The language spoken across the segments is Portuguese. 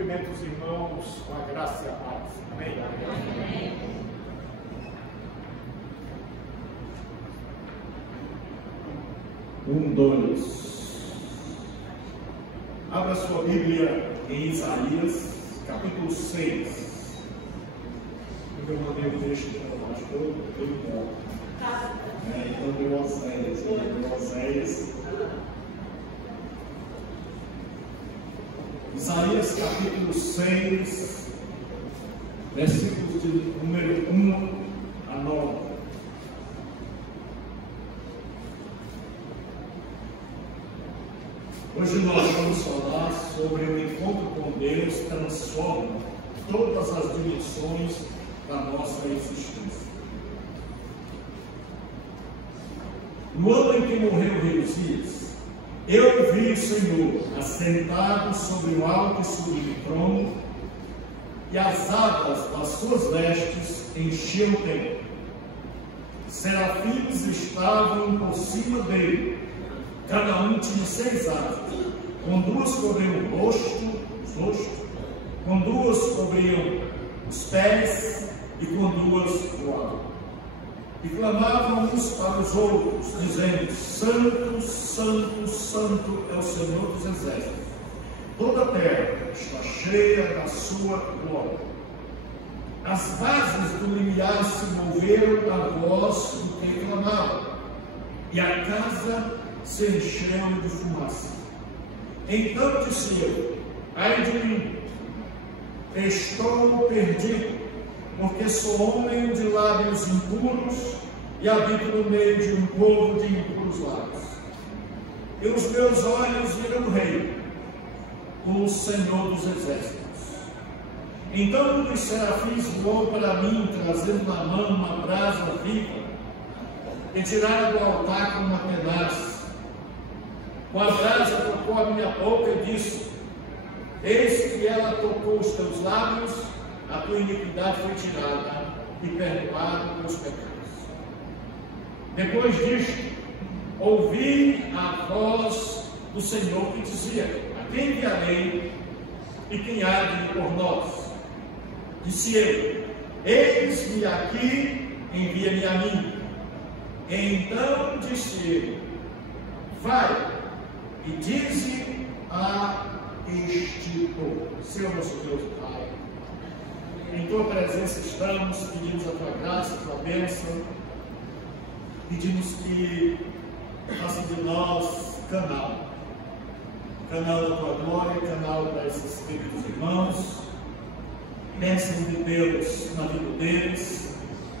Cumprimento os irmãos com a graça e a paz. Amém? Amém. 1, 2. Abra sua Bíblia em Isaías, capítulo 6. Eu mandei o texto para o pastor, ele volta. Então deu Oséias. Isaías capítulo 6, versículos de número 1 a 9. Hoje nós vamos falar sobre o encontro com Deus que transforma todas as dimensões da nossa existência. No ano em que morreu o rei Uzias, eu vi o Senhor assentado sobre um alto e sublime trono, e as abas das suas vestes enchiam o templo. Serafins estavam por cima dele, cada um tinha 6 asas, com 2 cobriam o rosto, com 2 cobriam os pés e com 2 voavam. E clamavam uns para os outros, dizendo: Santo, Santo, Santo é o Senhor dos Exércitos. Toda a terra está cheia da sua glória. As bases do limiar se moveram da voz do que clamava, e a casa se encheu de fumaça. Então disse eu: ai de mim, estou perdido, porque sou homem de lábios impuros e habito no meio de um povo de impuros lábios. E os meus olhos viram o Rei, o Senhor dos Exércitos. Então um dos serafins voou para mim, trazendo na mão uma brasa viva, e tiraram do altar com uma pedaça. Com a brasa tocou a minha boca e disse: eis que ela tocou os teus lábios, a tua iniquidade foi tirada e perdoaram os teus pecados. Depois disto, ouvi a voz do Senhor que dizia: a quem enviarei e quem há de ir por nós? Disse eu: eis-me aqui, envia-me a mim. Então disse ele: vai e dize a este povo. Senhor nosso Deus e Pai, em tua presença estamos, pedimos a tua graça, a tua bênção, pedimos que faça de nós canal da tua glória, canal para esses queridos irmãos, bênção de Deus na vida deles,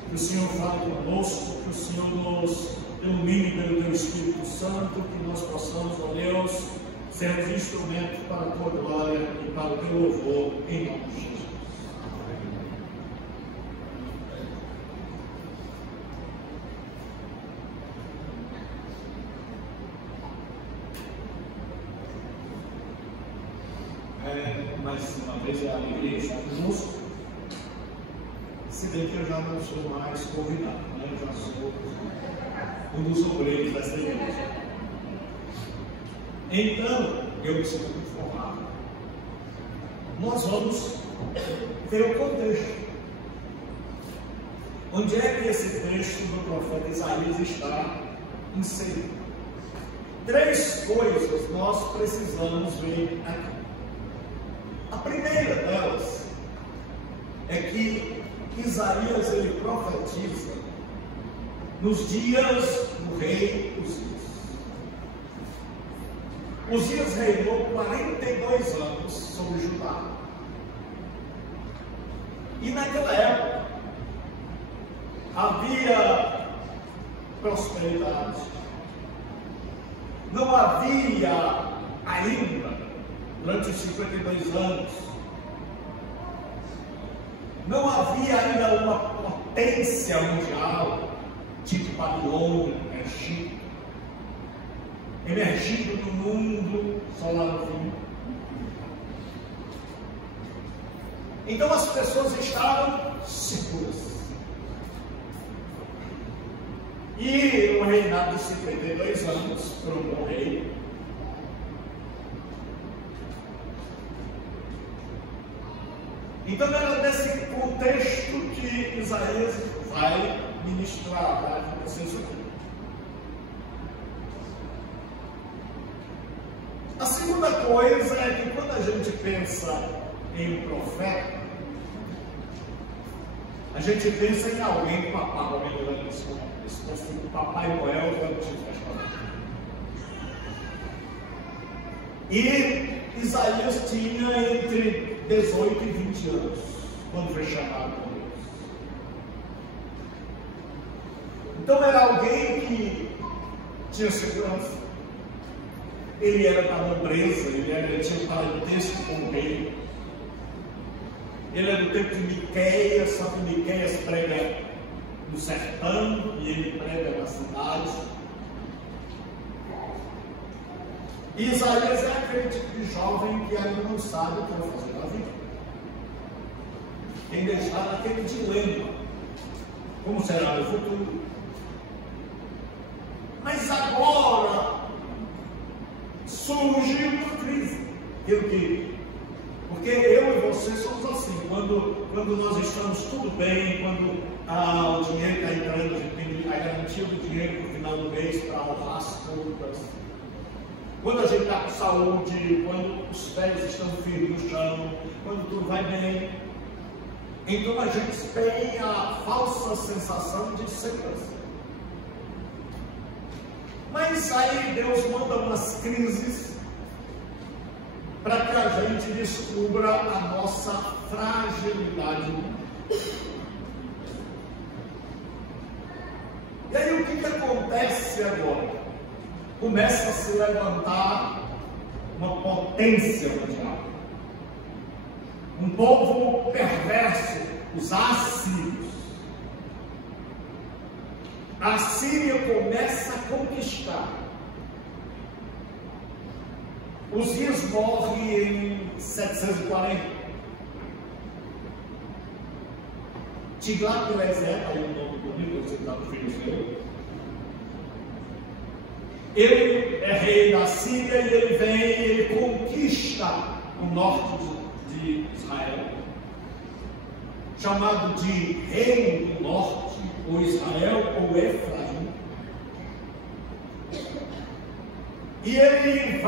que o Senhor fale conosco, que o Senhor nos ilumine pelo teu Espírito Santo, que nós possamos, ó Deus, sermos instrumentos para a tua glória e para o teu louvor, em nome de Jesus. Mais uma vez é a alegria estar conosco, se bem que eu já não sou mais convidado, né? Eu já sou um dos obreiros dessa igreja. Então, eu me sinto informado. Nós vamos ver o contexto. Onde é que esse texto do profeta Isaías está inserido? 3 coisas nós precisamos ver aqui. A primeira delas é que Isaías ele profetiza nos dias do rei Uzias. Uzias reinou 42 anos sobre Judá. E naquela época havia prosperidade. Não havia ainda, durante os 52 anos, não havia ainda uma potência mundial, tipo Babilônia, emergindo no mundo só lá no fim. Então as pessoas estavam seguras. E um reinado de 52 anos por um bom rei. Então era nesse contexto que Isaías vai ministrar, vai acontecer isso aqui. A segunda coisa é que quando a gente pensa em um profeta, a gente pensa em alguém papai, esse conceito do Papai Noel do Antigo Testamento. E Isaías tinha entre 18 e 20 anos, quando foi chamado por Deus. Então era alguém que tinha segurança. Ele era da nobreza, ele tinha um parentesco com o rei. Ele é do tempo de Miqueias, só que Miqueias prega no sertão e ele prega nas cidades. E Isaías é aquele tipo de jovem que ainda não sabe o que vai fazer na vida. Tem deixado aquele dilema: como será no futuro? Mas agora surge uma crise. Porque eu e você somos assim, quando nós estamos tudo bem, quando o dinheiro está entrando, a gente tem a garantia do dinheiro no final do mês para honrar as contas. Quando a gente está com saúde, quando os pés estão firmes no chão, quando tudo vai bem, então a gente tem a falsa sensação de segurança. Mas aí Deus manda umas crises para que a gente descubra a nossa fragilidade. E aí o que acontece agora? Começa a se levantar uma potência mundial. Um povo perverso, os assírios. A Síria começa a conquistar. Uzias morre em 740. Tiglat-Pileser, aí o nome bonito, você está no filho seu. Ele é rei da Síria e ele vem e ele conquista o norte de Israel, chamado de Reino do Norte, ou Israel ou Efraim. E ele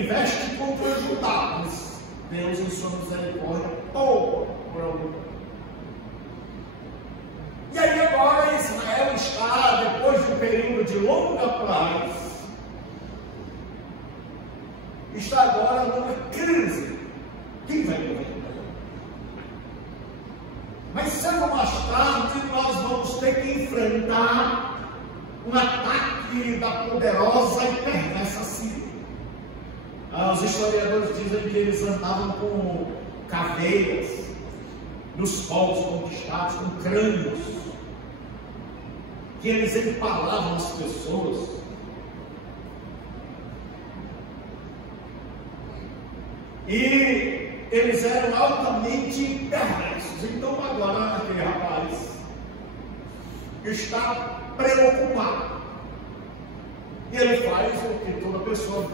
investe contra Judá, mas Deus em sua misericórdia poupa por algum tempo. E aí agora Israel está, depois de um período de longa paz, está agora numa crise. Quem vai governar? Mas cedo ou mais tarde nós vamos ter que enfrentar um ataque da poderosa e perversa Síria. Os historiadores dizem que eles andavam com caveiras nos povos conquistados, com crânios, que eles empalavam as pessoas. E eles eram altamente perversos. Então agora aquele rapaz está preocupado. E ele faz o que toda pessoa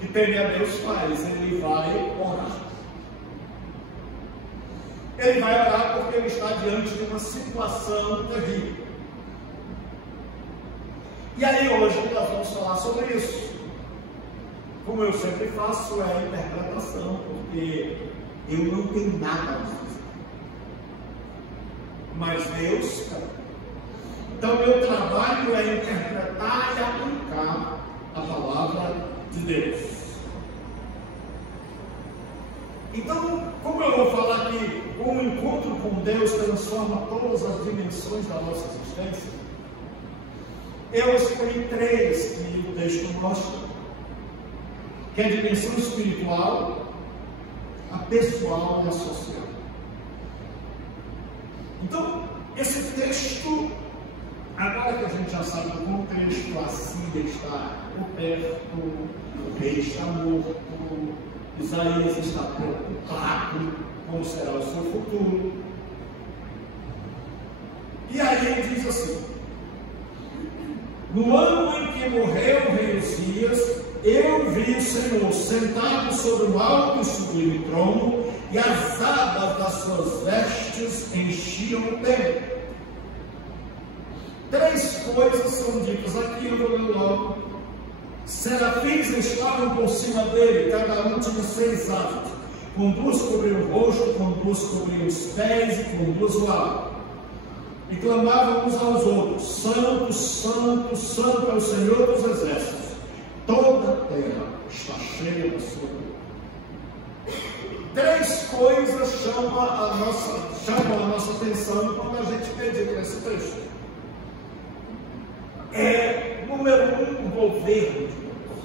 que teme a Deus faz: ele vai orar. Ele vai orar porque ele está diante de uma situação terrível. E aí hoje nós vamos falar sobre isso. Como eu sempre faço, é a interpretação, porque eu não tenho nada a dizer. Mas Deus, então meu trabalho é interpretar e aplicar a palavra de Deus. Então, como eu vou falar que o encontro com Deus transforma todas as dimensões da nossa existência, eu escolhi três que o texto mostra, que é a dimensão espiritual, a pessoal e a social. Então, esse texto, agora que a gente já sabe o contexto, a Síria está por perto, o rei está morto, Isaías está preocupado como será o seu futuro. E aí ele diz assim: no ano em que morreu o rei Uzias, eu vi o Senhor sentado sobre um alto e sublime trono, e as abas das suas vestes enchiam o templo. 3 coisas são ditas aqui, eu vou ler logo. Serafins estavam por cima dele, cada um tinha 6 asas. Com 2 cobriam o rosto, com 2 cobriam os pés e com 2 o lado. E clamavam uns aos outros: Santo, Santo, Santo é o Senhor dos Exércitos. Toda a terra está cheia da sua glória. 3 coisas chamam a nossa atenção quando a gente medita nesse texto. Número 1, o governo de Deus.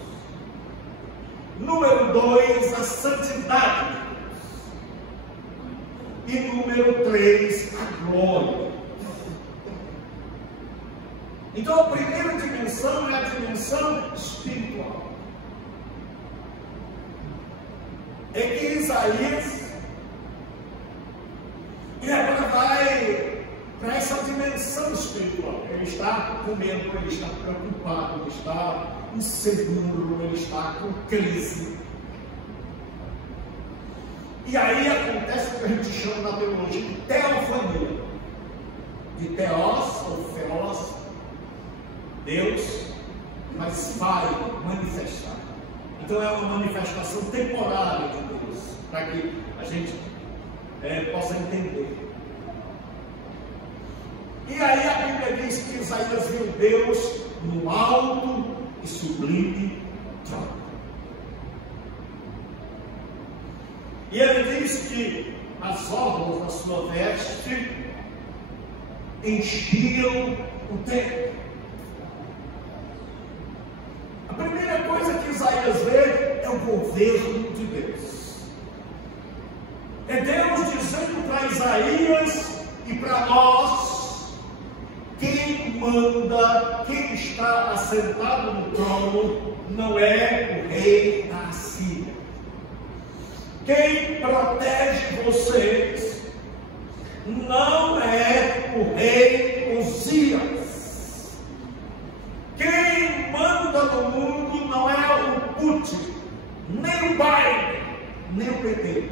Número 2, a santidade de Deus. E número 3, a glória. Então a primeira dimensão é a dimensão espiritual. É que Isaías, ele agora vai para essa dimensão espiritual. Ele está com medo, ele está preocupado, ele está inseguro, ele está com crise. E aí acontece o que a gente chama na teologia de teofania. De teos ou feos, Deus, mas vai manifestar. Então é uma manifestação temporária de Deus, para que a gente possa entender. E aí a Bíblia diz que Isaías viu Deus no alto e sublime trono. E ele diz que as orlas da sua veste enchiam o templo. A primeira coisa que Isaías vê é o governo de Deus. É Deus dizendo para Isaías e para nós: quem manda, quem está assentado no trono, não é o rei da Assíria. Quem protege vocês não é o rei Uzias. Quem manda no mundo não é o Putin, nem o Biden, nem o PT.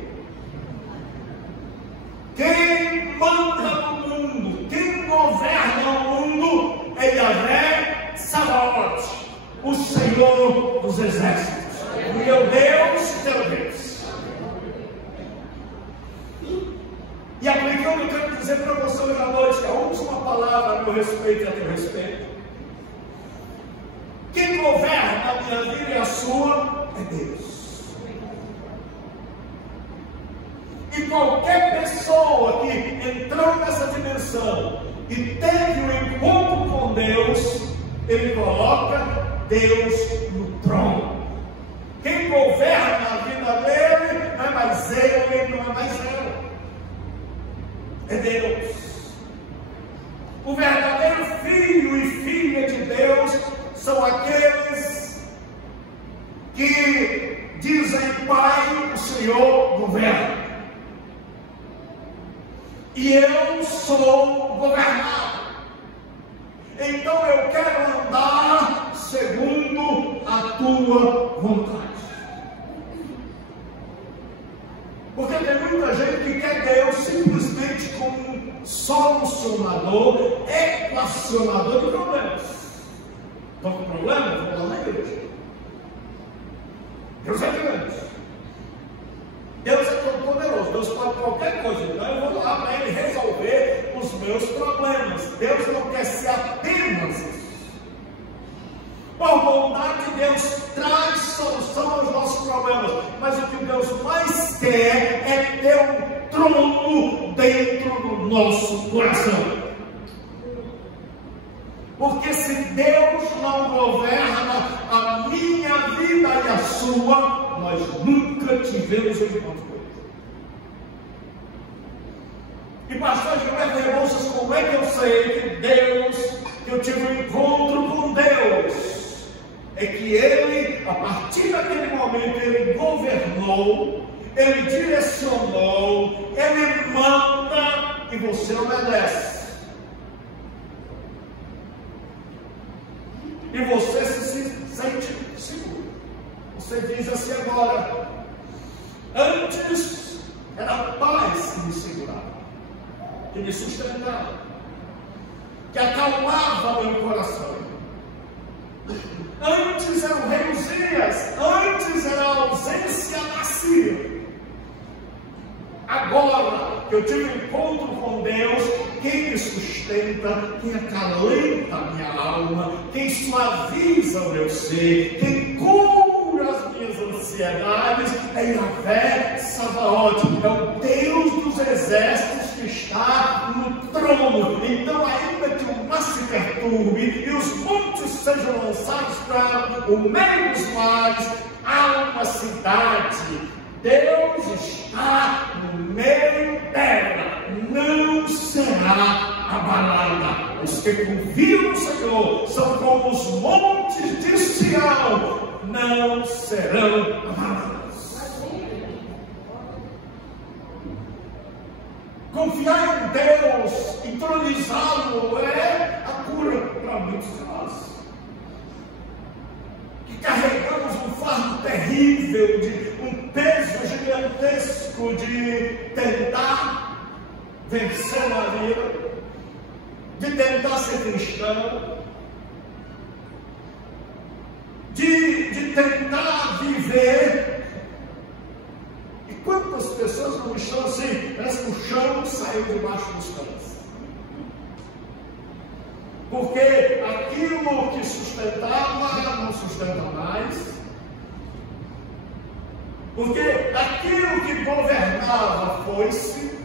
Quem manda no mundo, quem governa o mundo é Yahvé Sabaoth, o Senhor dos Exércitos, meu Deus e teu Deus. E aplicando, eu quero dizer para você hoje à noite que a última palavra a meu respeito e a teu respeito. Quem governa a minha vida e a sua é Deus. E qualquer pessoa que entrou nessa dimensão e teve um encontro com Deus, ele coloca Deus no trono. Quem governa a vida dele não é mais ele, não é mais ela. É Deus. O verdadeiro filho e filha de Deus são aqueles que dizem: Pai, o Senhor governa. E eu sou governado. Então eu quero andar segundo a tua vontade. Porque tem muita gente que quer Deus simplesmente como um solucionador, equacionador de problemas. Estou com problema? Vou lá na igreja. Deus é grande. Deus é todo poderoso. Deus pode qualquer coisa. Então eu vou lá para Ele resolver os meus problemas. Deus não quer ser apenas isso. Por bondade, Deus traz solução aos nossos problemas. Mas o que Deus mais quer é ter um trono dentro do nosso coração. Porque se Deus não governa a minha vida e a sua, nós nunca tivemos um encontro com Ele. E pastor Gilberto Rebouças, como é que eu sei que Deus, que eu tive um encontro com Deus? É que Ele, a partir daquele momento, Ele governou, Ele direcionou, Ele manda e você obedece. E você se sente seguro. Você diz assim agora: antes Era a paz que me segurava, que me sustentava, que acalmava meu coração. Antes era o rei Uzias, antes era a ausência da Síria. Agora que eu tive um encontro com Deus, quem me sustenta, quem acalenta a minha alma, quem suaviza o meu ser, quem cura as minhas ansiedades, é Yahvé Sabaoth, é o Deus dos exércitos que está no trono. Então, ainda que o mar se perturbe e os montes sejam lançados para o meio dos mares, há uma cidade. Deus está no meio dela, não será abalada. Os que confiam no Senhor são como os montes de Sião, não serão abalados. Confiar em Deus, entronizá-lo, é a cura para muitos de nós, que carregamos um fardo terrível, de um peso gigantesco de tentar vencer a vida, de tentar ser cristão, de tentar viver. E quantas pessoas não estão assim, parece que o chão saiu debaixo dos pés. Porque aquilo que sustentava não sustenta mais. Porque aquilo que governava foi-se.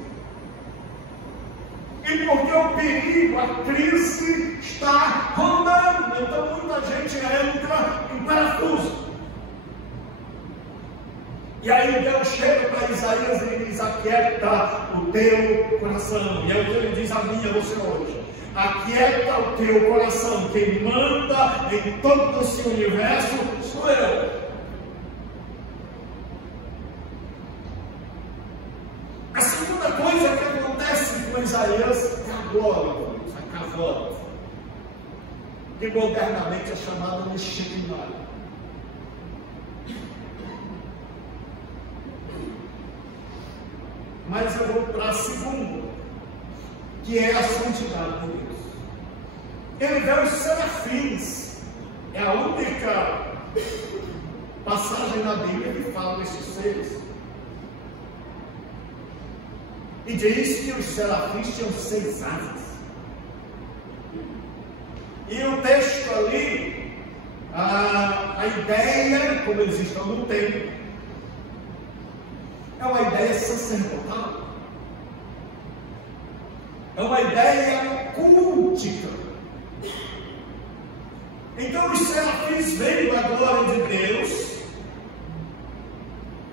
E porque o perigo, a crise está rondando. Então muita gente entra em parafuso. E aí Deus chega para Isaías e diz: aquieta o teu coração. E é o que ele diz a mim e a você hoje. Aquieta o teu coração. Quem manda em todo esse universo sou eu. A segunda coisa que acontece com Isaías é a glória, a cavota, que modernamente é chamada de Shekinah. Mas eu vou para a segunda, que é a santidade de Deus. Ele vê os serafins, é a única passagem na Bíblia que fala desses seres. E diz que os serafins tinham 6 asas. E o texto ali, a ideia, como eles estão no templo, é uma ideia sacerdotal. É uma ideia cultica. Então os serafins veem a glória de Deus.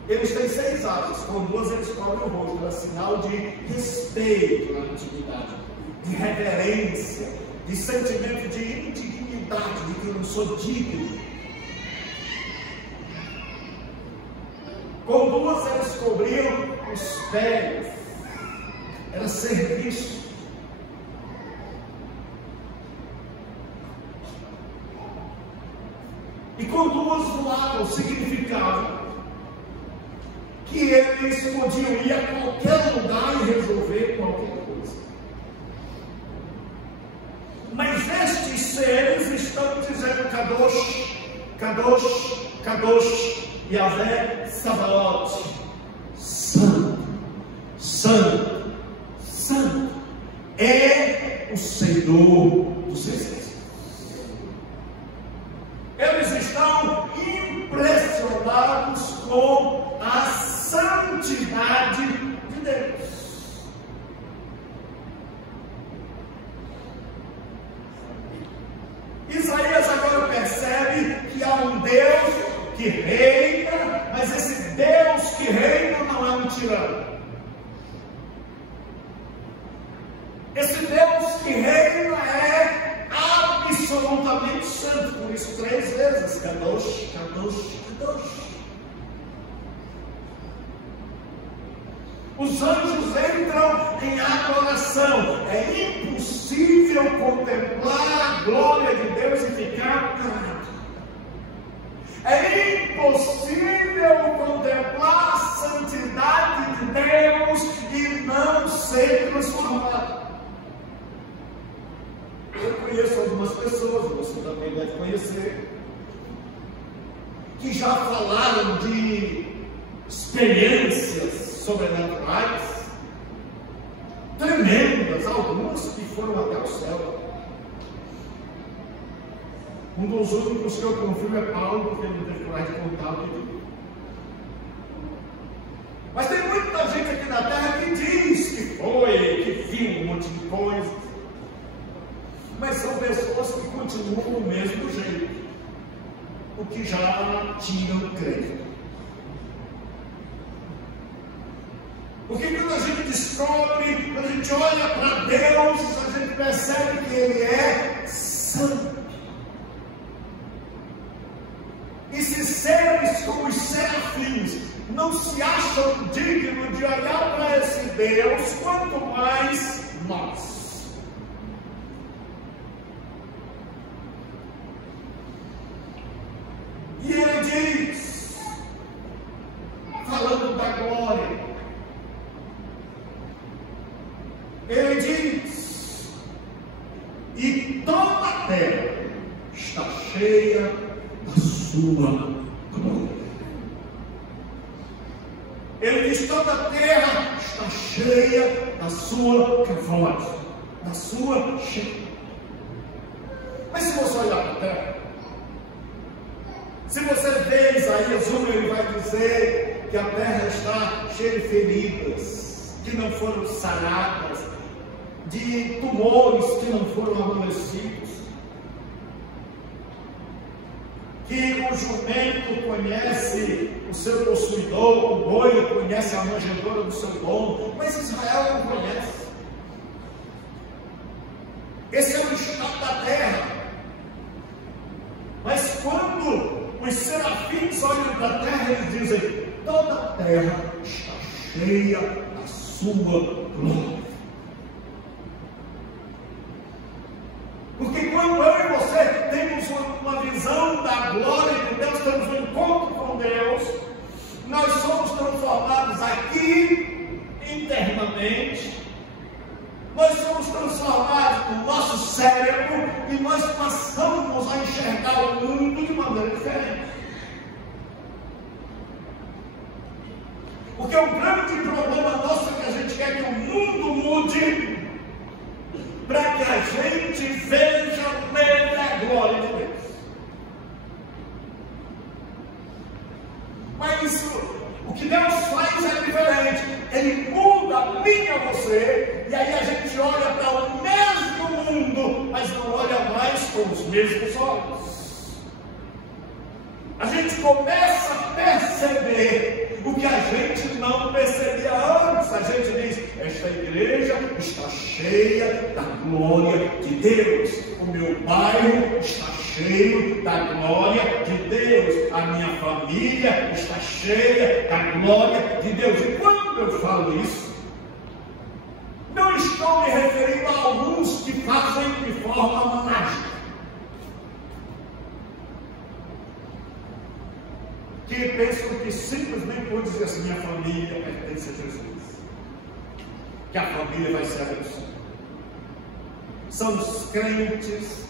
Eles têm 6 asas, com 2 eles cobrem o rosto, é sinal de respeito na antiguidade, de reverência, de sentimento de indignidade, de que eu não sou digno. Com 2 eles cobriam os pés, era serviço. E com 2 voavam, significava que eles podiam ir a qualquer lugar e resolver qualquer coisa. Mas estes seres estão dizendo: Kadosh, Kadosh, Kadosh, Yahvé Sabaoth, Santo, Santo, Santo, é o Senhor dos exércitos. Eles estão impressionados com a santidade de Deus. Isaías agora percebe que há um Deus que reina, mas esse Deus que reina não é um tirano. Esse Deus que reina é absolutamente santo. Por isso 3 vezes: Kadosh, Kadosh, Kadosh. Os anjos entram em adoração. É impossível contemplar a glória de Deus e ficar parado. É impossível contemplar a santidade de Deus não ser transformado. Eu conheço algumas pessoas, você também deve conhecer, que já falaram de experiências sobrenaturais tremendas, algumas que foram até o céu. Um dos únicos que eu confirmo é Paulo, porque ele não teve coragem de contar o que viu. Mas tem muita gente aqui na terra que diz que foi, que viu um monte de coisas. Mas são pessoas que continuam do mesmo jeito, o que já tinham credo. Porque quando a gente descobre, quando a gente olha para Deus, a gente percebe que Ele é santo. E se seres como os serafins não se acham dignos de olhar para esse Deus, quanto mais nós. E ele diz, falando da glória, ele diz, e toda a terra está cheia da sua glória. Ele diz, toda a terra está cheia da sua voz, da sua cheia. Mas se você olhar para a terra, se você vê Isaías 1, ele vai dizer que a terra está cheia de feridas, que não foram saradas, de tumores que não foram amolecidos, que o jumento conhece o seu possuidor, o boi conhece a manjedoura do seu dono, mas Israel não conhece. Esse é o estado da terra. Mas quando os serafins olham para a terra, eles dizem, toda a terra está cheia da sua glória. Porque quando eu e você temos uma visão da glória de Deus, temos um encontro com Deus, nós somos transformados aqui internamente, nós somos transformados no nosso cérebro e nós passamos a enxergar o mundo de maneira diferente. Porque o grande problema nosso é que a gente quer que o mundo mude para que a gente veja nele a glória de Deus. Mas o que Deus faz é diferente. Ele muda a mim e a você, e aí a gente olha para o mesmo mundo, mas não olha mais com os mesmos olhos. A gente começa a perceber o que a gente não percebia antes. A gente diz, esta igreja está cheia da glória de Deus, o meu bairro está cheio da glória de Deus, a minha família está cheia da glória de Deus. E quando eu falo isso, não estou me referindo a alguns que fazem de forma mágica, que pensam que simplesmente vou dizer assim, minha família pertence a Jesus, que a família vai ser abençoada. São os crentes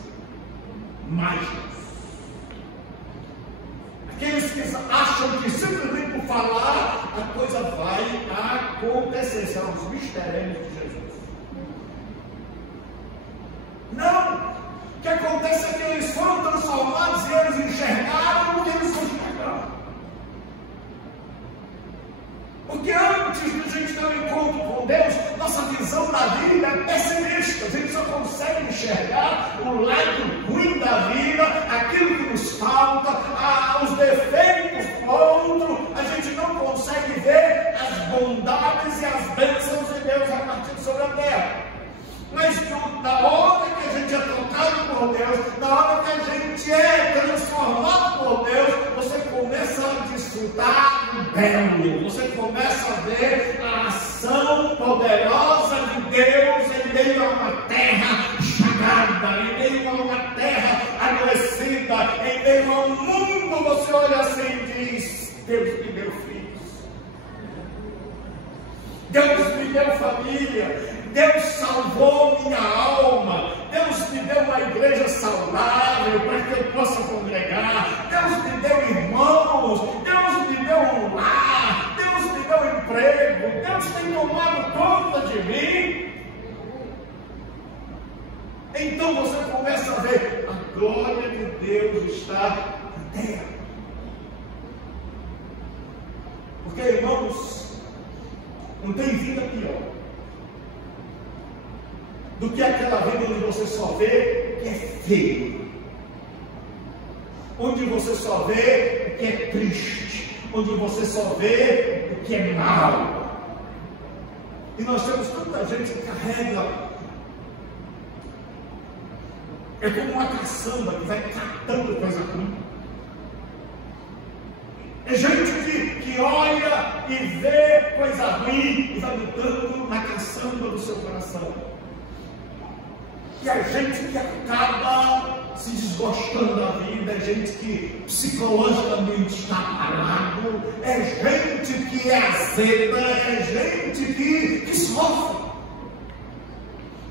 mágicos, aqueles que acham que simplesmente por falar a coisa vai acontecer. São os mistérios de Jesus. Não! O que acontece é que eles foram transformados e eles enxergaram o que eles enxergaram. Porque antes de a gente ter um encontro com Deus, nossa visão da vida é pessimista. A gente só consegue enxergar o lado ruim da vida, aquilo que nos falta, os defeitos do outro. A gente não consegue ver as bondades e as bênçãos de Deus repartidas sobre a terra. Mas na hora que a gente é tocado por Deus, na hora que a gente é transformado por Deus, você começa a desfrutar do belo, você começa a ver a ação poderosa de Deus em meio a uma terra chagada, em meio a uma terra adoecida, em meio a um mundo. Você olha assim e diz, Deus me deu filhos. Deus me deu família, Deus salvou minha alma, Deus me deu uma igreja saudável para que eu possa congregar, Deus me deu irmãos, Deus me deu um lar, Deus me deu emprego, Deus tem tomado conta de mim. Então você começa a ver, a glória de Deus está na terra. Porque, irmãos, não tem vida pior do que aquela vida onde você só vê o que é feio, onde você só vê o que é triste, onde você só vê o que é mal. E nós temos tanta gente que carrega, é como uma caçamba que vai catando coisa ruim. É gente que olha e vê coisa ruim e vai botando na caçamba do seu coração. E a gente que acaba se desgostando da vida, é gente que psicologicamente está parado, é gente que é azeda, é gente que sofre,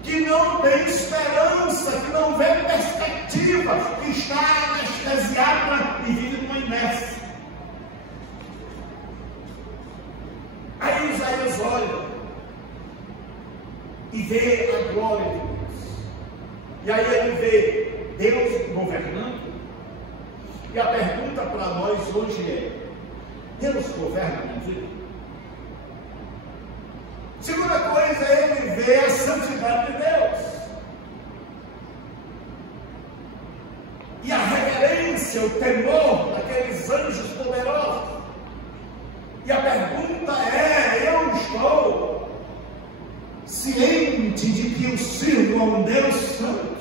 que não tem esperança, que não vê perspectiva, que está anestesiada e vive numa inércia. Aí Isaías olha e vê a glória de Deus. E aí ele vê Deus governando. E a pergunta para nós hoje é: Deus governa a minha vida? Segunda coisa, ele vê a santidade de Deus. E a reverência, o temor daqueles anjos poderosos. E a pergunta é: eu estou ciente de que eu sirvo a um Deus santo?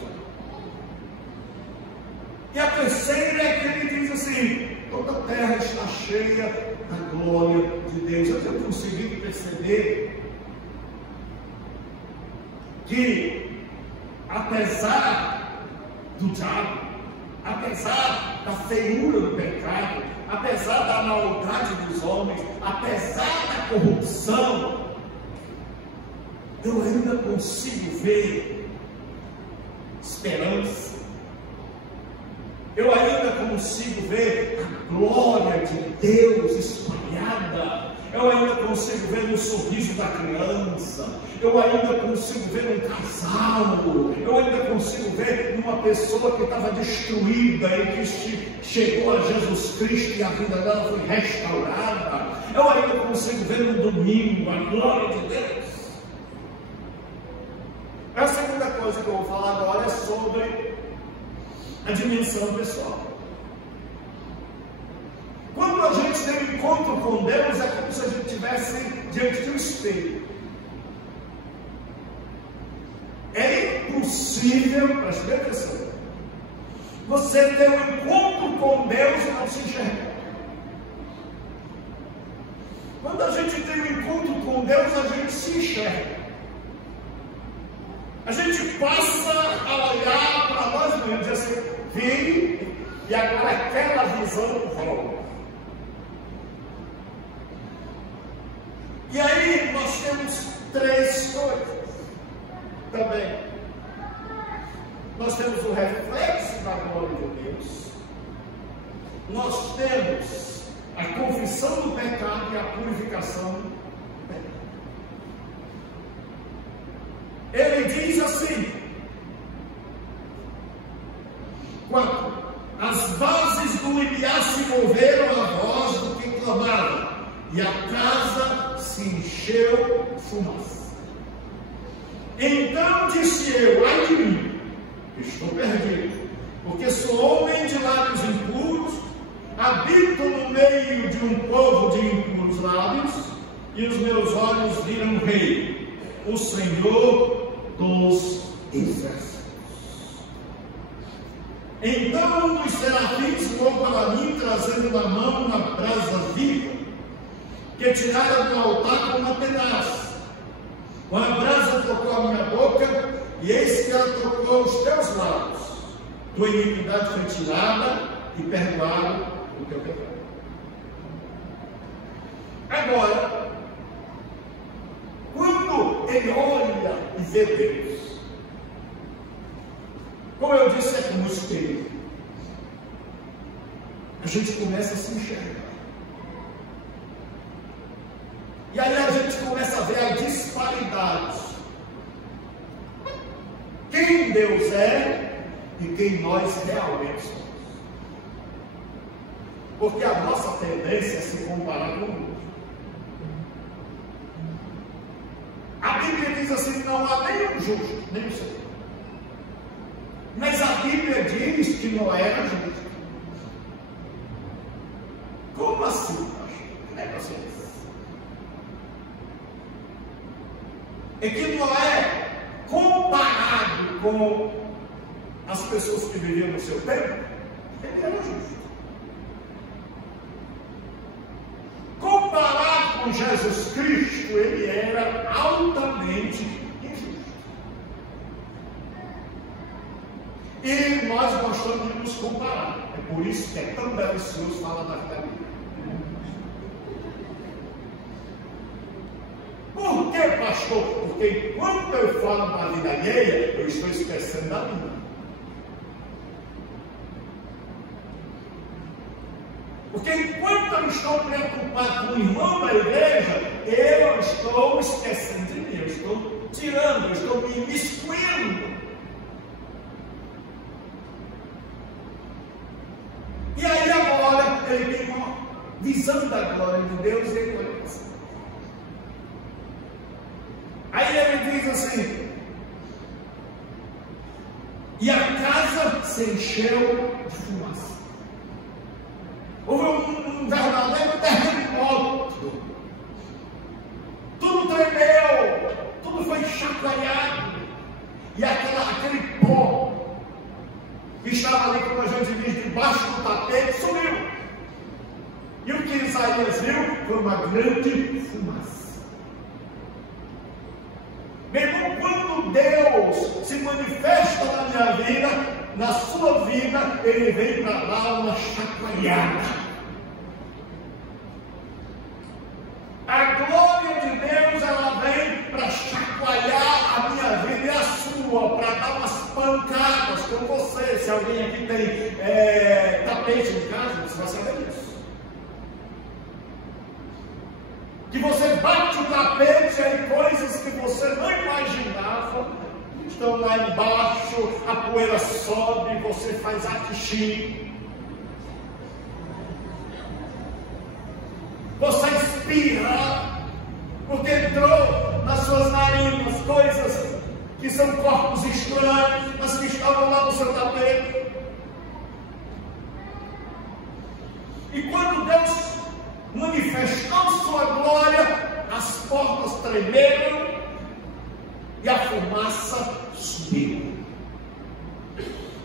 E a terceira é que ele diz assim: toda a terra está cheia da glória de Deus. Eu tenho conseguido perceber que, apesar do diabo, apesar da feiura do pecado, apesar da maldade dos homens, apesar da corrupção, eu ainda consigo ver esperança. Eu ainda consigo ver a glória de Deus espalhada. Eu ainda consigo ver no sorriso da criança. Eu ainda consigo ver um casal. Eu ainda consigo ver uma pessoa que estava destruída e que chegou a Jesus Cristo e a vida dela foi restaurada. Eu ainda consigo ver no domingo a glória de Deus. A segunda coisa que eu vou falar agora é sobre a dimensão pessoal. Quando a gente tem um encontro com Deus, é como se a gente estivesse diante de um espelho. É impossível, preste bem atenção, você ter um encontro com Deus e não se enxergar. Quando a gente tem um encontro com Deus, a gente se enxerga. A gente passa a olhar para nós mesmos e assim, vi, e agora aquela visão volta. E aí nós temos três coisas também. Nós temos o reflexo da glória de Deus. Nós temos a confissão do pecado e a purificação do pecado. Ele diz assim: 4. As bases do limiar se moveram à voz do que clamava, e a casa se encheu de fumaça. Então disse eu: ai de mim, estou perdido, porque sou homem de lábios impuros, habito no meio de um povo de impuros lábios, e os meus olhos viram o Rei, o Senhor dos exércitos. Então um dos serafins voou para mim, trazendo na mão uma brasa viva, que tirara do altar com uma tenaz. Com a brasa tocou a minha boca, e eis que ela tocou os teus lábios. Tua iniquidade foi tirada e perdoado o teu pecado. Agora, vê Deus. Como eu disse, é como espelho. A gente começa a se enxergar. E aí a gente começa a ver as disparidades. Quem Deus é e quem nós realmente somos. Porque a nossa tendência é se comparar com o mundo. A Bíblia diz assim: não há nenhum justo, nem o Senhor. Mas a Bíblia diz que Noé era justo. Como assim, pastor? Que negócio é esse? É que Noé, comparado com as pessoas que viviam no seu tempo, ele era justo. Comparado com Jesus Cristo, ele era altamente injusto. E nós gostamos de nos comparar. É por isso que é tão delicioso falar da vida dele. Por que, pastor? Porque enquanto eu falo da vida alheia, eu estou esquecendo da minha. Porque enquanto eu estou preocupado com o irmão da igreja, eu estou esquecendo de mim, eu estou tirando, eu estou me imiscuindo. E aí agora ele tem uma visão da glória de Deus e ele olha assim. Aí ele diz assim: e a casa se encheu de fumaça. Houve um verdadeiro terremoto. Tudo tremeu, tudo foi chacoalhado. E aquele pó que estava ali, como a gente diz, debaixo do tapete, sumiu. E o que Isaías viu foi uma grande fumaça. Meu irmão, quando Deus se manifesta na minha vida, na sua vida, ele vem para dar uma chacoalhada. A glória de Deus, ela vem para chacoalhar a minha vida e a sua, para dar umas pancadas com você. Se alguém aqui tem tapete em casa, você vai saber disso. Que você bate o tapete e aí coisas que você não imaginava estão lá embaixo, a poeira sobe, você faz atixi. Você espirra, porque entrou nas suas narinas coisas que são corpos estranhos, mas que estavam lá no seu tapete. E quando Deus manifestou sua glória, as portas tremeram e a fumaça subiu.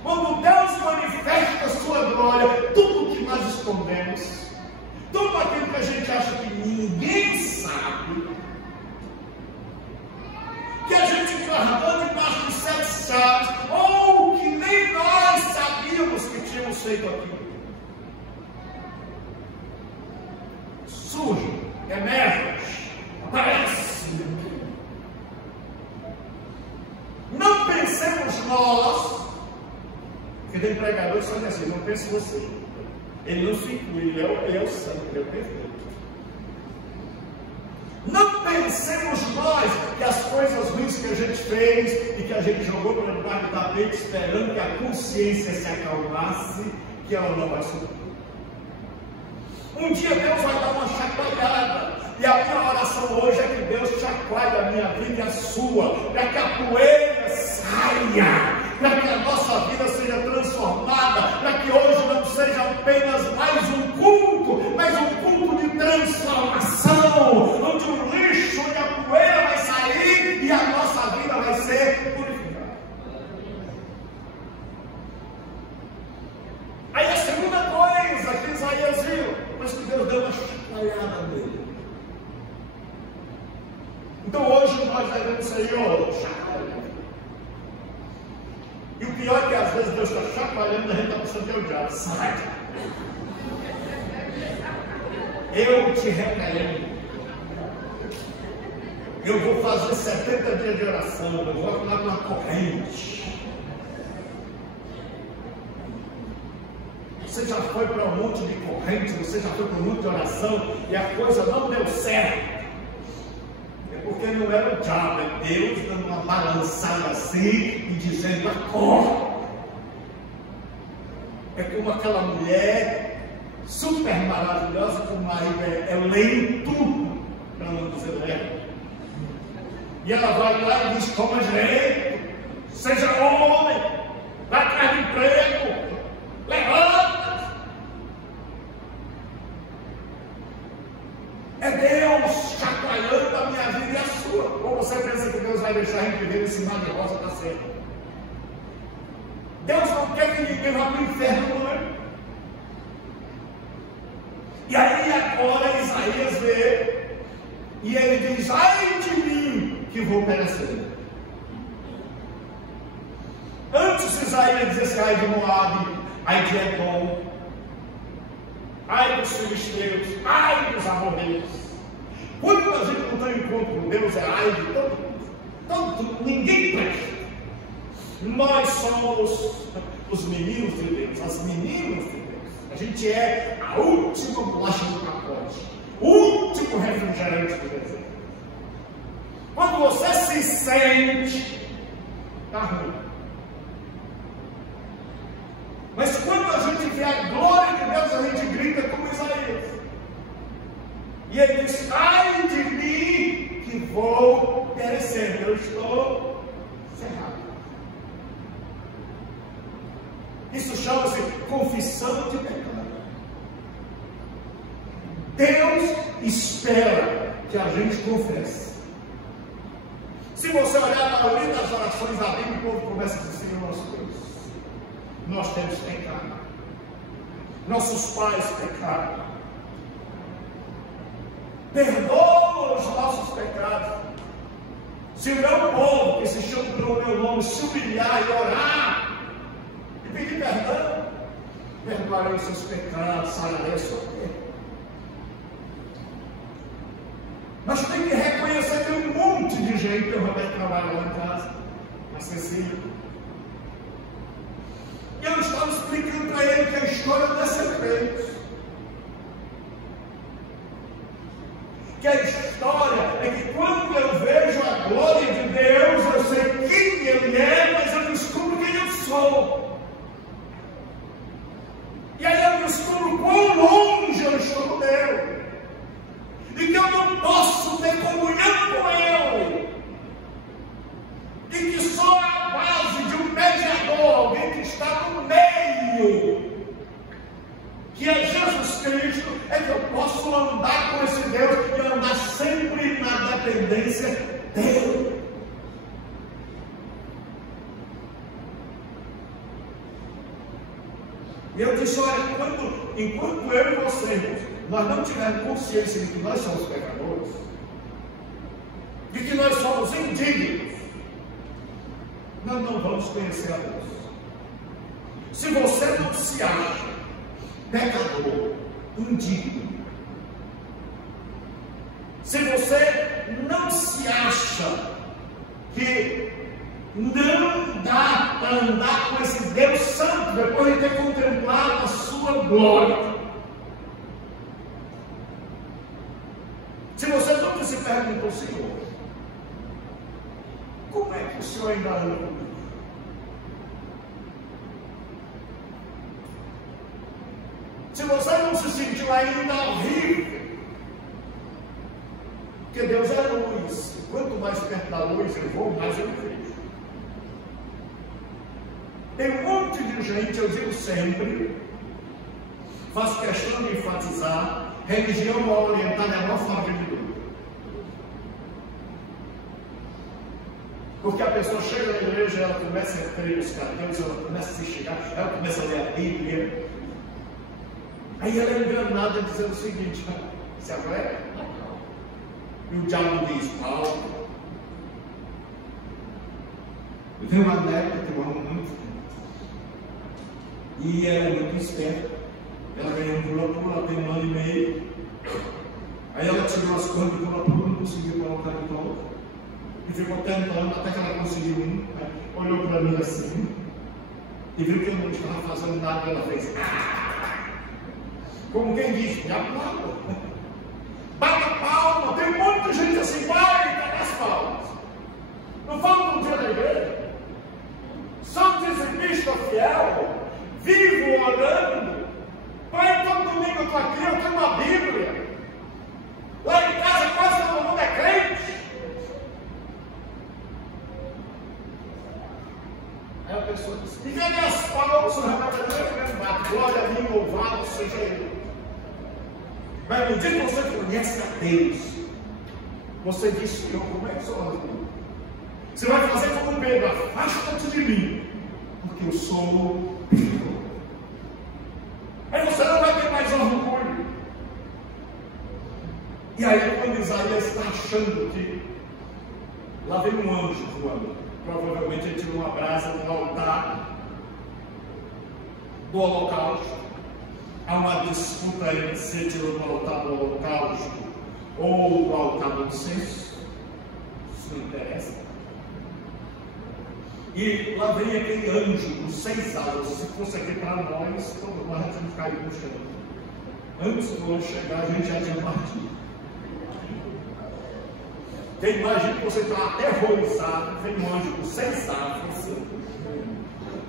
Quando Deus manifesta sua glória, tudo que nós escondemos, tudo aquilo que a gente acha que ninguém sabe, que a gente guardou debaixo de 7 chaves, ou que nem nós sabíamos que tínhamos feito aquilo. Surge, emerge, aparece. Não pensemos nós, porque tem pregadores que são assim, não pense você. Ele não se inclui, ele é o santo, ele é o perfeito. Não pensemos nós que as coisas ruins que a gente fez e que a gente jogou para debaixo do tapete esperando que a consciência se acalmasse, que ela não vai subir. Um dia Deus vai dar uma chacoalhada. E a minha oração hoje é que Deus chacoalhe a minha vida e a sua, para que a poeira saia, para que a nossa vida seja transformada, para que hoje não seja apenas mais um culto, mas um culto de transformação, onde o lixo e a poeira vai sair e a nossa vida vai ser purificada. Aí a segunda coisa que Isaías viu, mas que Deus deu uma chacoalhada nele. Então hoje nós devemos ser chacoalhando. E o pior é que às vezes Deus está chacoalhando e a gente está pensando que é o diabo. Sai! Eu te repreendo. eu vou fazer 70 dias de oração, eu vou atuar com uma corrente. Você já foi para um monte de corrente, você já foi para um monte de oração e a coisa não deu certo. É porque não era o diabo, é Deus dando uma balançada assim e dizendo: acorda. É como aquela mulher super maravilhosa que o marido é lento, para não dizer lento. E ela vai lá e diz: coma direito, seja homem, vai atrás de emprego, levanta. É Deus chacoalhando a minha vida e a sua. Ou você pensa que Deus vai deixar a gente viver esse mar de rosa para sempre? Deus não quer que ninguém vá para o inferno, não é? E aí agora Isaías vê, e ele diz: ai de mim que vou perecer. Antes Isaías dizia assim: ai de Moabe, ai de Edom, ai dos filisteus, ai dos amorreus. Quando a gente não tem encontro com Deus, é ai de todo mundo, ninguém presta. Nós somos os meninos de Deus, as meninas de Deus. A gente é a última bolacha do pacote, o último refrigerante do deserto. Quando você se sente, está ruim. Mas quando a gente vê a glória de Deus, a gente grita como Isaías. E ele diz: ai de mim que vou perecer, eu estou cerrado. Isso chama-se confissão de pecado. Deus espera que a gente confesse. Se você olhar para a maioria das orações da Bíblia, o povo começa a dizer: Senhor nosso Deus, nós temos pecado. Nossos pais pecaram. Perdoa os nossos pecados. Se o meu povo, que se chama pelo meu nome, se humilhar e orar e pedir perdão, perdoarei os seus pecados, sararei a sua terra. Mas tem que reconhecer que tem um monte de gente. Eu vou trabalhar lá em casa, na Cecília. E eu estava explicando para ele que a história não é serpente. Que a história é que quando eu vejo a glória de Deus, eu sei quem Ele é, mas eu descubro quem eu sou. E aí eu descubro quão longe eu estou dele. E que eu não posso ter comunhão com Ele. E que só a base de um mediador, alguém que está no meio, que é Jesus Cristo, é que eu posso andar com esse Deus e andar sempre na dependência dele. E eu disse: olha, enquanto eu e você, nós não tivermos consciência de que nós somos pecadores, de que nós somos indignos, nós não vamos conhecer a Deus. Se você não se acha pecador, indigno, se você não se acha que não dá para andar com esse Deus Santo depois de ter contemplado a sua glória, se você nunca se perguntou: Senhor, como é que o Senhor ainda anda comigo? Se você não se sentiu ainda horrível, porque Deus é luz, quanto mais perto da luz eu vou, mais eu vejo. Tem um monte de gente, eu digo sempre, faço questão de enfatizar: religião mal orientada é a maior fábrica de dúvida. Porque a pessoa chega na igreja, ela começa a crer nos caminhos, ela começa a se chegar, ela começa a ler a Bíblia. Aí ela é enganada dizendo o seguinte: se agora e o diabo diz: Paulo, eu tenho uma neta que eu amo muito, e ela é muito esperta. Ela ganhou um pula-pula, ela tem 1 ano e meio. Aí ela tirou as coisas do pula-pula, não conseguiu colocar de volta. e ficou tentando até que ela conseguiu um, né? Olhou para mim assim, e viu que eu não estava fazendo nada, ela fez. Como quem diz, me aplauda. Bata palma, tem um monte de gente assim, vai nas palmas. Não fala no dia da igreja. São dizimista fiel, vivo orando. Pai, todo domingo eu estou aqui, eu tenho uma Bíblia. Lá em casa quase todo mundo é crente. Aí a pessoa diz, e vem as palmas, o Renato, glória a mim, louvado seja Ele. Mas no dia que você conhece a Deus, você diz, Senhor, como é que sou eu? Você vai fazer como Pedro, afasta-te de mim, porque eu sou pecador. Aí você não vai ter mais orgulho. E aí quando Isaías está achando que lá vem um anjo voando, provavelmente ele tirou uma brasa do altar do holocausto. Há uma disputa entre se tirou do altar do holocausto ou do altar do incenso. Isso não interessa. E lá vem aquele anjo com 6 asas. Se fosse aqui para nós, todos nós já tínhamos caído no chão. Antes do anjo chegar, a gente já tinha partido. Então imagina que você está aterrorizado, vem um anjo com 6 asas,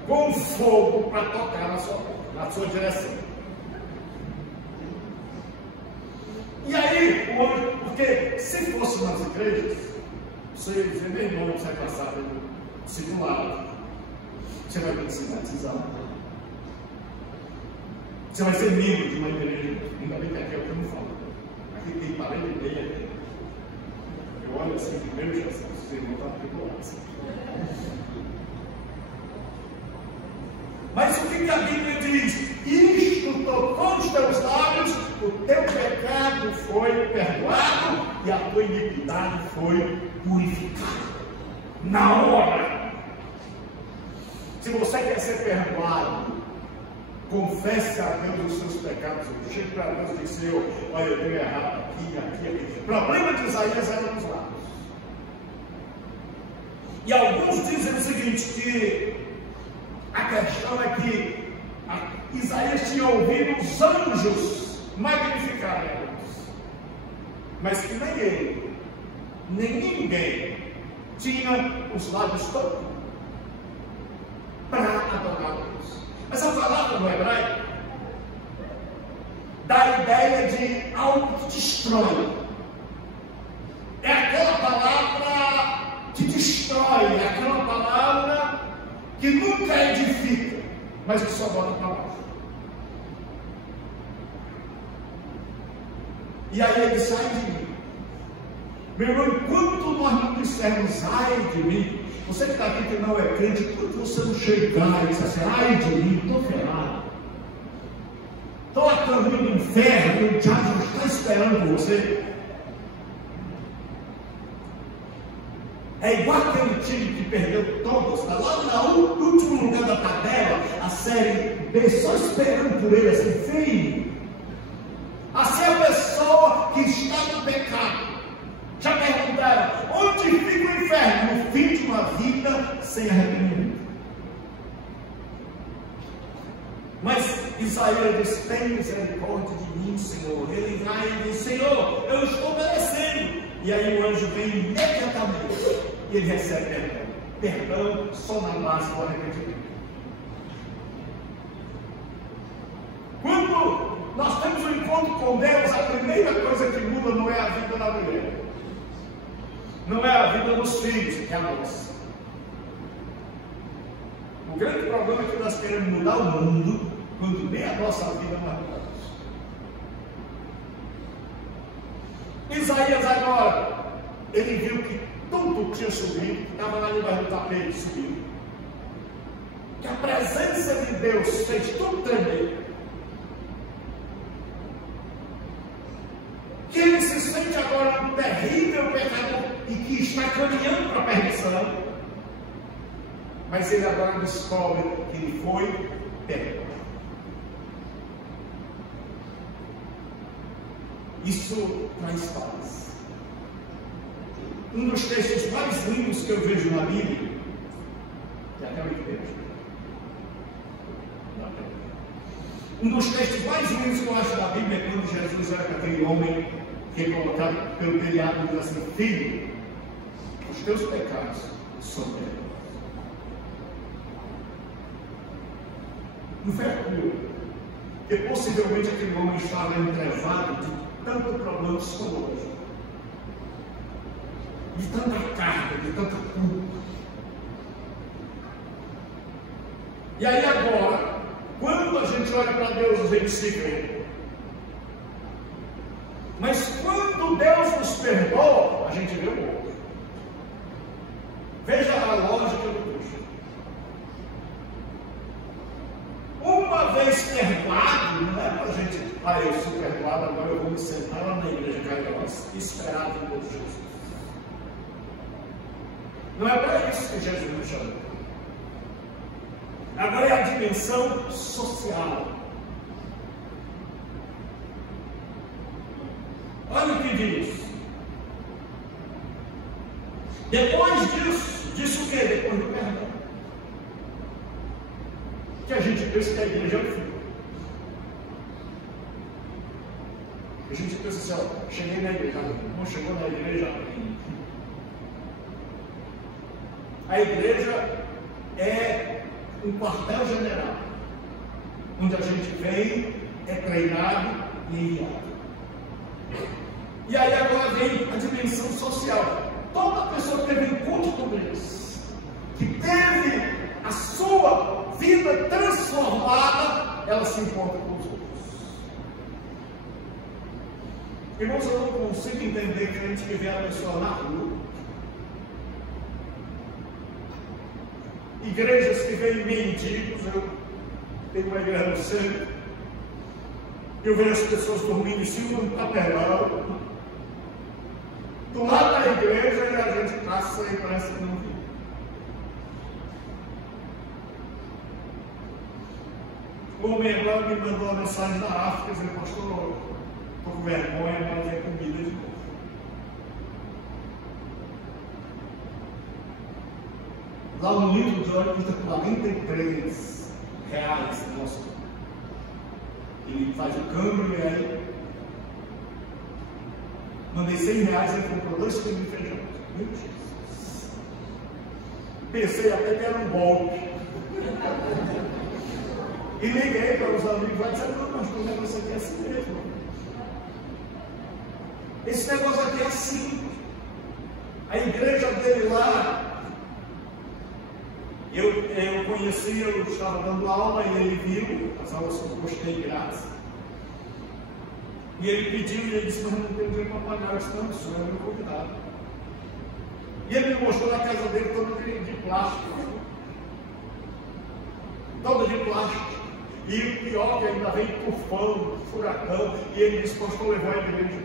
com fogo para tocar na sua direção. E aí, porque se fosse nas igrejas, você ia dizer, meu irmão, você vai passar pelo discipulado, você vai ter que se batizar, você vai ser membro de uma igreja. Ainda bem que aqui é o que eu não falo. Aqui tem parede e meia. Eu olho assim, primeiro Jesus, você não está tribulado. Mas o que a Bíblia diz? Isto tocou os teus lábios, o teu pecado foi perdoado e a tua iniquidade foi purificada. Na hora. Se você quer ser perdoado, confesse a Deus os seus pecados. Chegue para Deus e diz, Senhor, olha, eu tenho errado aqui. O problema de Isaías era nos lábios. E alguns dizem o seguinte, que a questão é que Isaías tinha ouvido os anjos magnificarem a Deus, mas que nem ele, nem ninguém tinha os lábios todos para adorar a Deus. Essa palavra no hebraico dá a ideia de algo que destrói. É aquela palavra que destrói, é aquela palavra que nunca edifica, mas que só bota para baixo. E aí ele sai de mim. Meu irmão, enquanto nós não dissermos ai de mim, você que está aqui que não é crente, enquanto você não chegar e dizer assim, ai de mim, estou ferrado, estou a caminho do inferno, o diabo está esperando por você. É igual aquele time que perdeu todos, está lá no último lugar da tabela, a Série B, só esperando por ele, assim, feio. Assim a pessoa que está no pecado. Já perguntaram, onde fica o inferno? No fim de uma vida sem arrependimento. Mas Isaías diz, tem misericórdia de mim, Senhor. Ele vai e diz, Senhor, eu estou merecendo. E aí o anjo vem imediatamente e ele recebe perdão. Perdão só na base do arrependimento. Quando nós temos um encontro com Deus, a primeira coisa que muda não é a vida da mulher, não é a vida dos filhos, é a nossa. O grande problema é que nós queremos mudar o mundo quando nem a nossa vida nós mudamos. Isaías agora, ele viu que tudo tinha subido, estava lá debaixo do tapete subindo, que a presença de Deus fez tudo tremer, que ele se sente agora um terrível pecador e que está caminhando para a perdição, mas ele agora descobre que ele foi perdoado. Isso traz paz. Um dos textos mais lindos que eu vejo na Bíblia, é aquela igreja. Um dos textos mais lindos que eu acho da Bíblia é quando Jesus era com aquele homem que é colocado pelo telhado e diz assim: filho, os teus pecados são perdoados. Não foi aquilo, porque possivelmente aquele homem estava entrevado de tanto problema psicológico, de tanta carga, de tanta culpa. E aí agora, quando a gente olha para Deus, a gente se vê. Mas quando Deus nos perdoa, a gente vê o outro. Veja a lógica do Cristo. Uma vez perdoado, não é para a gente, eu sou perdoado, agora eu vou me sentar lá na igreja caridosa e esperar a vida de Jesus. Não é para isso que Jesus nos chama. Agora é a dimensão social. Olha o que diz. Depois disso, disse o quê? Depois do perdão. Que a gente pensa que a igreja é o fim. A gente pensa assim, ó, cheguei na igreja, não chegou na igreja. A igreja é um quartel-general, onde a gente vem, é treinado e enviado. E aí agora vem a dimensão social. Toda pessoa que teve encontro com Deus, que teve a sua vida transformada, ela se encontra com os outros. Irmãos, eu não consigo entender que a gente que vê a pessoa na rua, igrejas que veem mendigos. Eu tenho uma igreja no centro, eu vejo as pessoas dormindo em cima do papelão, do lado da igreja, e a gente passa e parece que não viu. O homem agora me mandou uma mensagem da África, dizendo: pastor, estou com vergonha, mas é comida de novo. Lá no livro de Jó custa R$43 nosso. Ele faz o câmbio e aí mandei R$100 e ele comprou 2 quilos de feijão. Meu Jesus. Pensei até que era um golpe. E liguei para os amigos lá e disse: não, mas o negócio aqui é assim mesmo. Esse negócio aqui é assim. A igreja dele lá, eu conheci, eu estava dando aula e ele viu, as aulas que eu postei grátis. E ele pediu e ele disse: mas não tenho dinheiro para pagar, eu disse: não, o senhor é meu convidado. E ele me mostrou a casa dele toda de plástico. Toda de plástico. E o pior que ainda vem tufão, furacão, e ele disse: pastor, levou a igreja.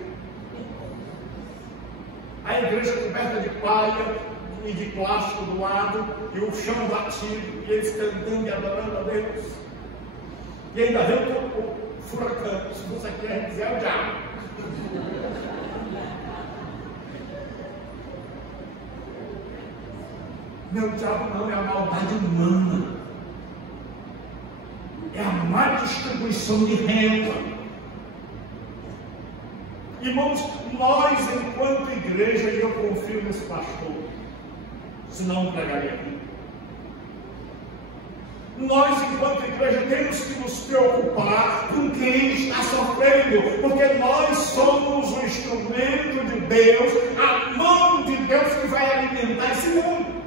A igreja coberta de palha e de plástico do lado, e o chão batido, e eles cantando e adorando a Deus. E ainda vem o furacão, se você quer dizer, é o diabo. Não, o diabo não, é a maldade humana. É a má distribuição de renda. Irmãos, nós enquanto igreja, e eu confio nesse pastor, senão não pregaria aqui. Nós enquanto igreja temos que nos preocupar com quem está sofrendo, porque nós somos o instrumento de Deus, a mão de Deus que vai alimentar esse mundo.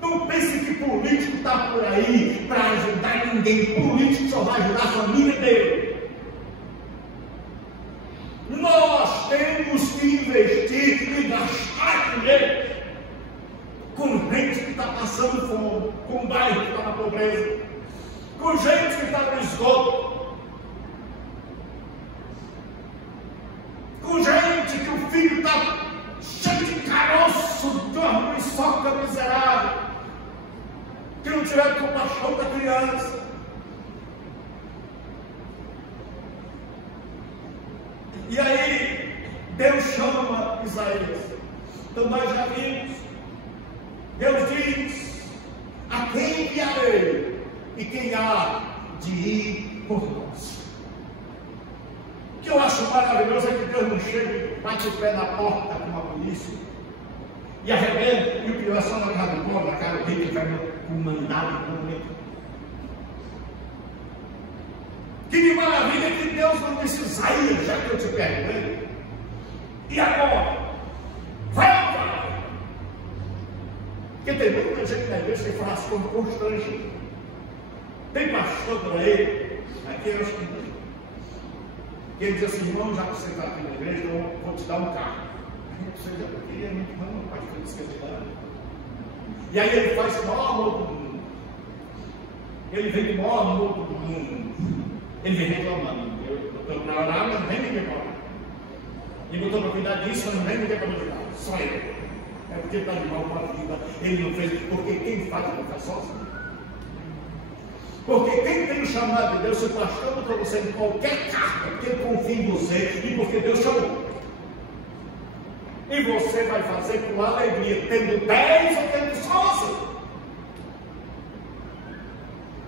Não pense que político está por aí para ajudar ninguém. Político só vai ajudar a família dele. Nós temos que investir e gastar dinheiro com gente que está passando fome, com bairro que está na pobreza, com gente que está no esgoto, com gente que o filho está cheio de caroço, de uma muriçoca miserável, que não tiver compaixão da criança. E aí, Deus chama Isaías. Então nós já vimos, Deus diz: a quem enviarei e quem há de ir por nós? O que eu acho maravilhoso é que Deus não chega, bate o pé na porta com a polícia e arrebenta, e o pior é só na cara do povo, na cara dele, que vai com mandado também. Que maravilha que Deus não disse: Isaías, já que eu te perguntei, e agora? Vai ou vai? Porque tem muita gente na igreja que faz como constrangido. Tem pastor por aí, aqui eu acho que ele diz assim: irmão, já que você está aqui na igreja, eu vou te dar um carro. Você já queria muito, não, o pastor disse que ia te dar. E aí ele faz o maior amor do mundo. Ele vem com o maior amor do mundo. Ele vem reclamando: eu estou para orar, mas não vem ninguém para orar. E botou para cuidar disso, mas não vem ninguém para me ajudar. Só ele. É porque está de mal com a vida. Ele não fez, porque quem faz não faz sozinho. Porque quem tem o chamado de Deus, se pastor para você em qualquer carta, porque ele confia em você e porque Deus chamou. E você vai fazer com alegria, tendo 10 ou tendo só 11.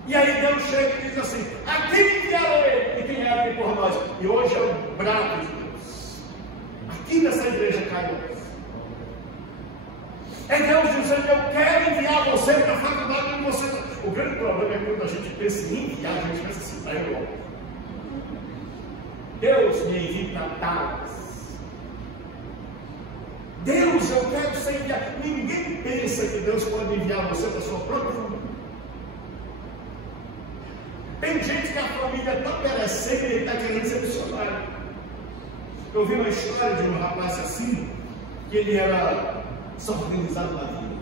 E aí Deus chega e diz assim: a quem enviarei e quem é aqui por nós? E hoje é o brado de Deus. Aqui nessa igreja caiu. É Deus dizendo: eu quero enviar você para a faculdade onde você está. O grande problema é que quando a gente pensa em enviar, a gente pensa assim: está igual. Deus me envia para Dallas. Deus, eu quero ser enviado. Ninguém pensa que Deus pode enviar você para a sua própria família. Tem gente que a família está perecendo e ele está querendo ser missionário. Eu vi uma história de um rapaz assim, que ele era desorganizado na vida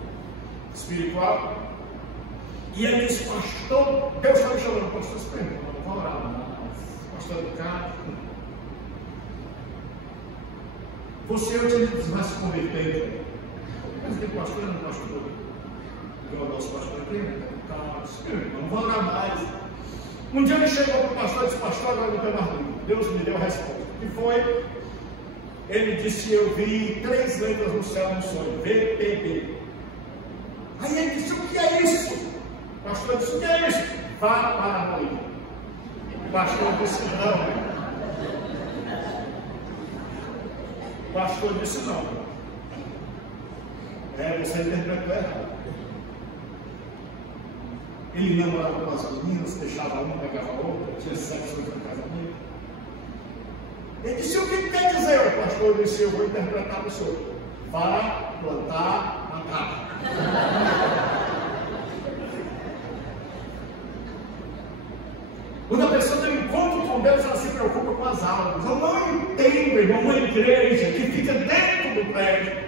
espiritual. E ele disse: pastor, Deus está me chamando, pastor, se pergunta, não vou orar, mas pastor do carro. Você hoje vai se converter. Mas tem pastor, não pastor. O nosso pastor aqui, não vou orar mais. Um dia ele chegou para o pastor e disse: pastor, agora não tenho mais dúvida. Deus me deu a resposta. O que foi? Ele disse: eu vi 3 letras no céu no sonho, VPB. Aí ele disse: o que é isso? O pastor disse: o que é isso? Vá para a ruína. O pastor disse: não. O pastor disse: não. Você interpretou errado. Ele namorava com as meninas, deixava uma, pegava a outra, tinha sexo no casamento. Ele disse: o que quer dizer? O pastor disse: eu vou interpretar para o senhor. Vá plantar matar. Quando a pessoa tem um encontro com Deus, ela se preocupa com as almas. Eu não entendo, irmão, uma igreja que fica dentro do prédio,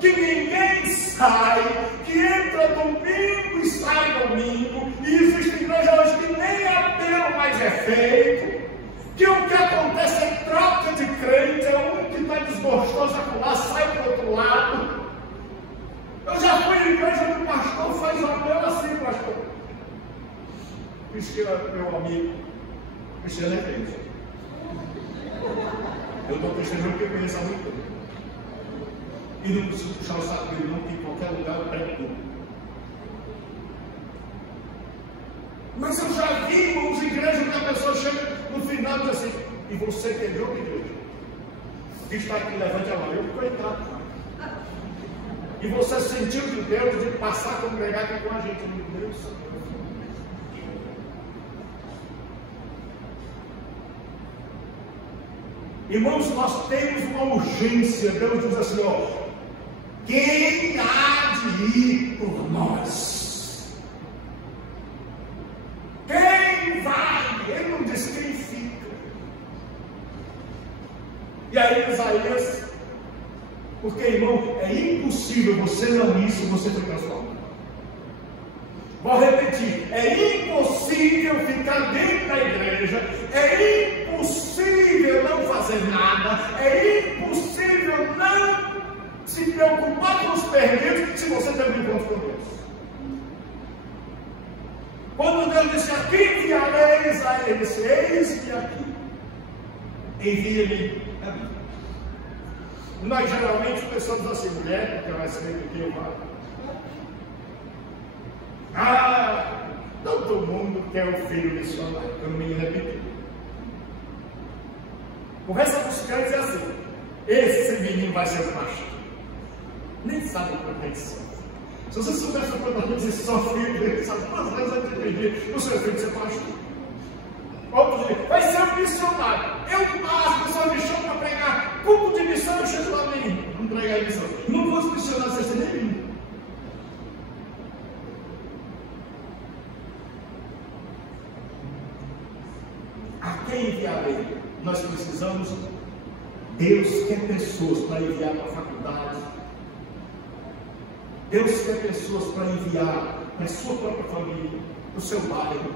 que ninguém sai, que entra domingo e sai domingo, e existe igreja hoje que nem apelo mais é feito, que o que acontece é troca de crente, é um que está desgostoso acolá, sai para o outro lado. Eu já fui em igreja onde o pastor faz o apelo assim, pastor. Cristiano, meu amigo, Cristiano é crente. Eu estou Cristiano porque eu conheço há muito tempo. E não preciso puxar o saco dele, não, que em qualquer lugar eu prego tudo. Mas eu já vi, irmãos, igrejas que a pessoa chega no final e diz assim: e você que é de outra igreja, que está aqui, levante a mão. Eu fico coitado. E você sentiu de Deus de passar a congregar aqui com a gente, meu Deus. Irmãos, nós temos uma urgência. Deus diz assim: ó, quem há de ir por nós? Quem vai? Ele não diz quem fica. E aí Isaías, porque, irmão, é impossível você não ir se você for transformado. Vou repetir: é impossível ficar dentro da igreja, é impossível não fazer nada, é impossível não se preocupar com os perdidos se você tem um encontro com Deus. Quando Deus disse: aqui enviarei Isaías, ele disse: eis-me aqui. envia-me a mim. Nós geralmente pensamos assim, mulher, porque vai ser que eu vá. Todo mundo quer o filho missionário, eu não me repeti. Conversa com os caras e diz assim, esse menino vai ser o pastor. Nem sabe o que é que sofre. Se você soubesse o quanto você sofre, ele sabe quantas vezes eu te pedi, o seu filho ser pastor. Outro dia, vai ser um missionário. As pessoas me chamam para pregar. Culto de missão, eu chego lá, não pregar em missão. Não vou os missionários, vocês têm nem vindo. A quem enviarei? Nós precisamos. Deus quer pessoas para enviar para a faculdade. Deus quer pessoas para enviar para a sua própria família, para o seu bairro.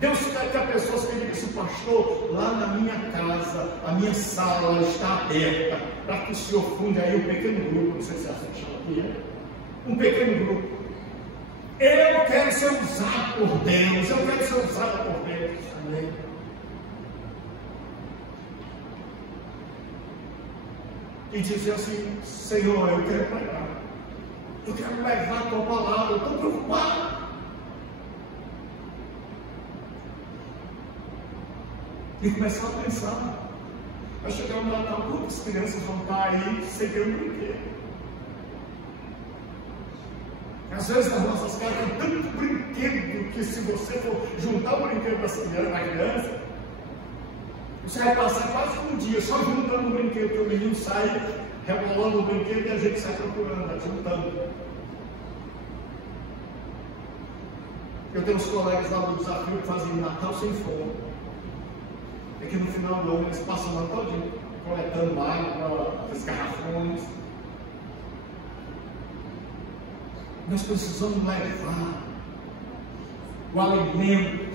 Deus quer pessoas que digam assim, pastor, lá na minha casa, a minha sala está aberta, para que o senhor funde aí um pequeno grupo, não sei se é assim que chama aqui, um pequeno grupo. Eu quero ser usado por Deus, eu quero ser usado por Deus. Amém. E dizer assim, Senhor, eu quero pregar, eu quero levar a tua palavra, eu estou preocupado. E começar a pensar, vai chegar um Natal, quantas crianças vão estar aí segurando o brinquedo? Às vezes nas nossas casas tem tanto brinquedo que se você for juntar o brinquedo da criança, você vai passar quase um dia só juntando o brinquedo, que o menino sai rebolando o brinquedo e a gente sai procurando, juntando. Eu tenho uns colegas lá do desafio que fazem Natal sem fome. É que no final do ano eles passam lá todinho, coletando água, os garrafões. Nós precisamos levar o alimento.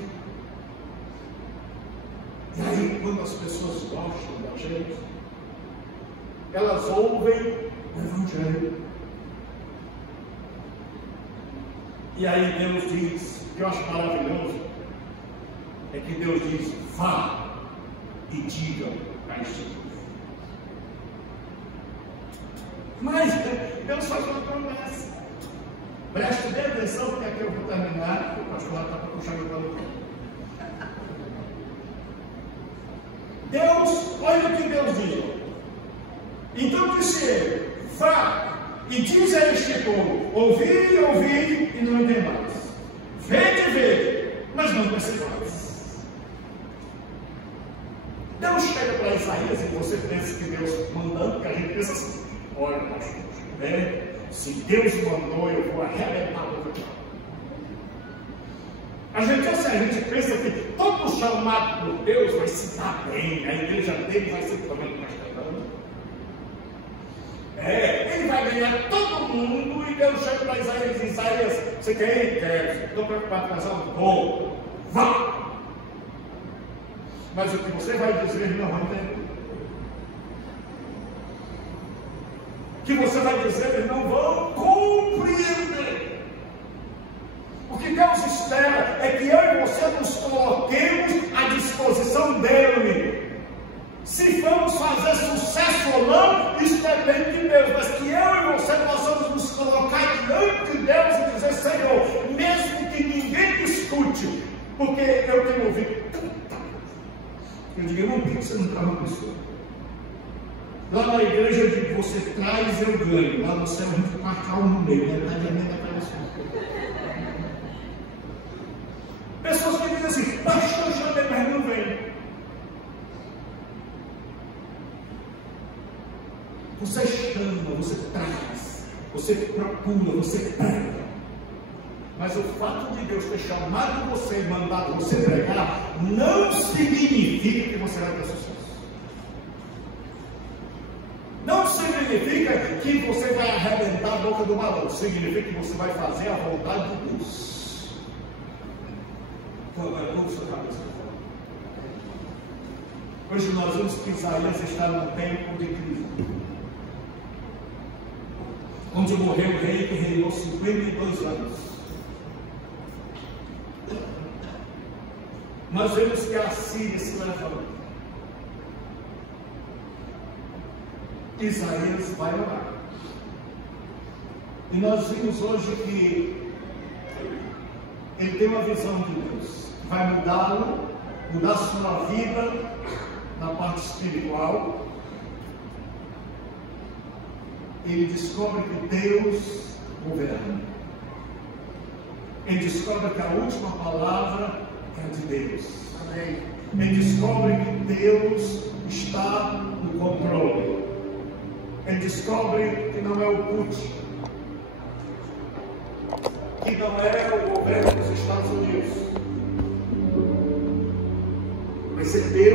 E aí, quando as pessoas gostam da gente, elas ouvem o Evangelho. E aí Deus diz, o que eu acho maravilhoso, é que Deus diz, vá e digam a este povo. Mas Deus faz uma promessa. Preste bem atenção, porque aqui eu vou terminar, o pastor lá está para puxar meu pano. Deus, olha o que Deus diz. Então disse ele, vá e diz a este povo, ouvi e não entendais. Vede, mas não percebais. Deus chega para Isaías e você pensa que Deus mandando, porque a gente pensa assim, olha, pastor, se Deus mandou, eu vou arrebentar o outro. A gente pensa que todo chamado por Deus vai se dar bem, a igreja dele vai ser também castelão. Ele vai ganhar todo mundo e Deus chega para Isaías e diz, Isaías, você quer ir? Quero. Estou preocupado com essa vou. Vá! Mas o que você vai dizer não vai entender. O que você vai dizer eles não vão compreender. O que Deus espera é que eu e você nos coloquemos à disposição dele. Se vamos fazer sucesso ou não, isso depende de Deus, mas que eu e você possamos nos colocar diante de Deus e dizer, Senhor, mesmo que ninguém escute, porque eu tenho ouvido tanta coisa. Eu digo, eu não vi que você não está uma pessoa. Lá na igreja eu digo, você traz, eu ganho. Lá no céu a gente marca um no meio, metade é metade para você. Pessoas que dizem assim, pastor, chamei, mas não vem. Você chama, você traz, você procura, você prega. Mas o fato de Deus ter chamado você e mandado você pregar, não significa que você vai ter sucesso. Não significa que você vai arrebentar a boca do balão. Significa que você vai fazer a vontade de Deus. Então, vamos sua cabeça. Hoje nós vemos que Isaías está no tempo de Cristo, onde morreu o rei que reinou 52 anos. Nós vemos que a Síria se levanta. Isaías vai orar. E nós vimos hoje que ele tem uma visão de Deus, vai mudá-lo, mudar sua vida na parte espiritual. Ele descobre que Deus governa. Ele descobre que a última palavra é de Deus. Amém. Ele descobre que Deus está no controle. Ele descobre que não é o Putin, que não é o governo dos Estados Unidos, mas é Deus.